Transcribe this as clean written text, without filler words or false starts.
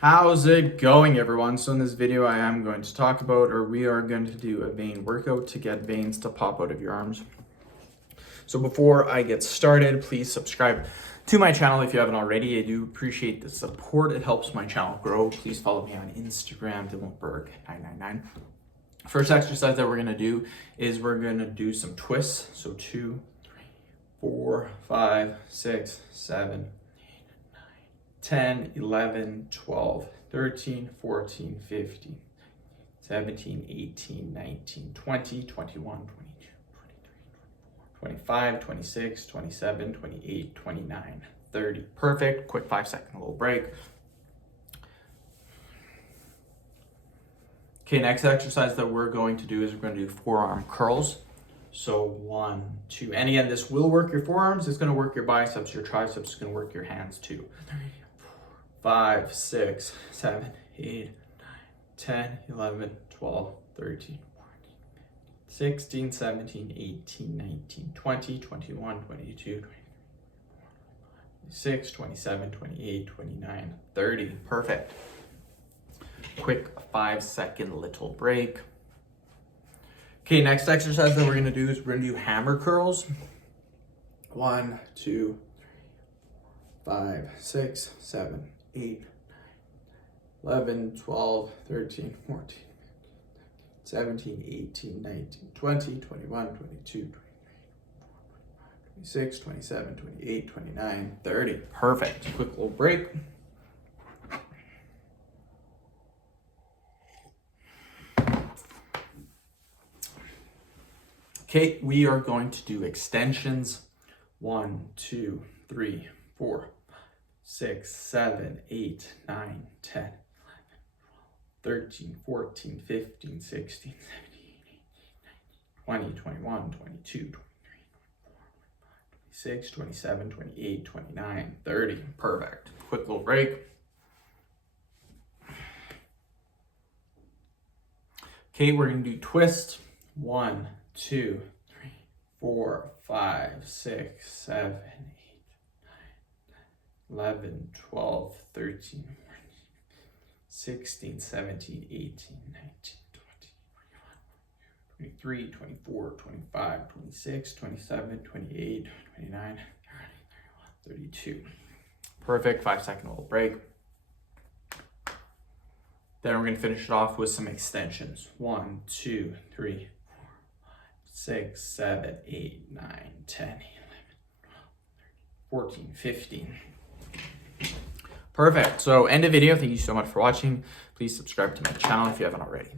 How's it going, everyone? So in this video I am going to talk about, or we are going to do a vein workout to get veins to pop out of your arms. So before I get started, please subscribe to my channel if you haven't already. I do appreciate the support. It helps my channel grow. Please follow me on Instagram, DylanBerg999. First exercise that we're going to do is we're going to do some twists. So 2, 3, 4, 5, 6, 7, 10, 11, 12, 13, 14, 15, 17, 18, 19, 20, 21, 22, 23, 24, 25, 26, 27, 28, 29, 30. Perfect. Quick 5-second little break. Okay, next exercise that we're going to do is we're going to do forearm curls. So 1, 2, and again, this will work your forearms. It's going to work your biceps, your triceps. It's going to work your hands too. 5, 6, 7, 8, 9, 10, 11, 12, 13, 14, 16, 17, 18, 19, 20, 21, 22, 23, 26, 27, 28, 29, 30. Perfect. Quick 5-second little break. Okay, next exercise that we're going to do is we're going to do hammer curls. 1, 2, 3, 5, 6, 7, 8, 11, 12, 13, 14, 17, 18, 19, 20, 21, 22, 23, 26, 27, 28, 29, 30. Perfect. Quick little break. Okay, we are going to do extensions. 1, 2, 3, 4, 6, 7, 8, 9, 10, 11, 12, 13, 14, 15, 16, 17, 18, 19, 20, 21, 22, 23, 24, 26, 27, 28, 29, 30. Perfect. Quick little break. Okay, we're going to do twist. 1, 2, 3, 4, 5, 6, 7, 8, 11, 12, 13, 14, 16, 17, 18, 19, 20, 23, 24, 25, 26, 27, 28, 29, 30, 31, 32. Perfect. 5-second little break. Then we're going to finish it off with some extensions. 1, 2, 3, 4, 5, 6, 7, 8, 9, 10, 11, 12, 13, 14, 15. Perfect. So end of video. Thank you so much for watching. Please subscribe to my channel if you haven't already.